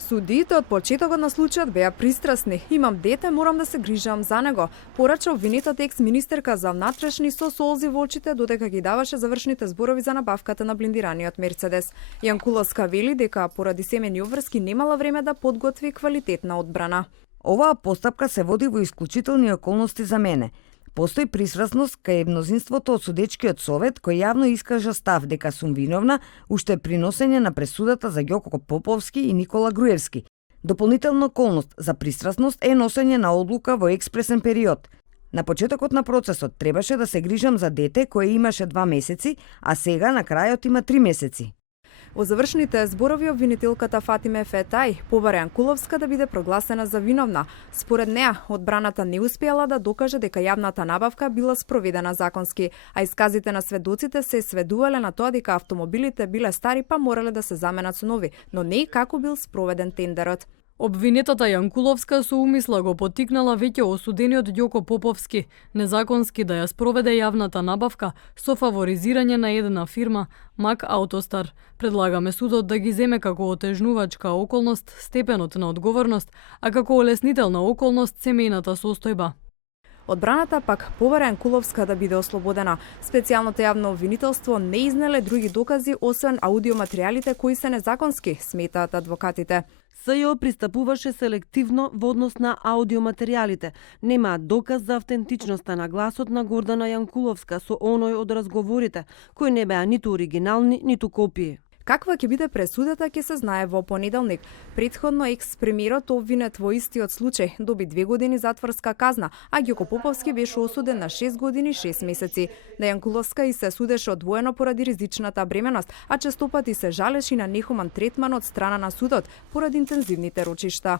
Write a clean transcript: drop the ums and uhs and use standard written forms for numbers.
Судиите од почетокот на случајот беа пристрасни. Имам дете, морам да се грижам за него, порача обвинетата екс-министерка за внатрешни со солзи во очите додека ги даваше завршните зборови за набавката на блиндираниот Мерцедес. Јанкуловска вели дека поради семејни обврски немала време да подготви квалитетна одбрана. Оваа постапка се води во исклучителни околности за мене. Постои пристрасност кај мнозинството од судечкиот совет кој јавно искажа став дека сум виновна уште при носење на пресудата за Ѓоко Поповски и Никола Груевски. Дополнителна околност за пристрасност е носење на одлука во експресен период. На почетокот на процесот требаше да се грижам за дете кое имаше 2 месеци, а сега на крајот има 3 месеци. Во завршните зборови обвинителката Фатиме Фетај побара Јанкуловска да биде прогласена за виновна. Според неа, одбраната не успеала да докаже дека јавната набавка била спроведена законски, а исказите на сведоците се сведувале на тоа дека автомобилите биле стари па морале да се заменат со нови, но не и како бил спроведен тендерот. Обвинетата Јанкуловска со умисла го поттикнала веќе осудениот Ѓоко Поповски незаконски да ја спроведе јавната набавка со фаворизирање на една фирма, Мак Аутостар. Предлагаме судот да ги земе како отежнувачка околност степенот на одговорност, а како олеснителна околност семејната состојба. Одбраната пак побара Јанкуловска да биде ослободена. Специјалното јавно обвинителство не изнеле други докази освен аудиоматеријалите кои се незаконски, сметаат адвокатите. СЈО пристапуваше селективно во однос на аудиоматеријалите. Немаат доказ за автентичноста на гласот на Гордана Јанкуловска со оној од разговорите, кои не беа ниту оригинални, ниту копии. Каква ќе биде пресудата ќе се знае во понеделник. Предходно екс-премиерот обвинет во истиот случај доби 2 години затворска казна, а Ѓоко Поповски беше осуден на 6 години 6 месеци. На Јанкуловска и се судеше одвоено поради ризичната бременост, а честопати се жалеше на нехуман третман од страна на судот поради интензивните рочишта.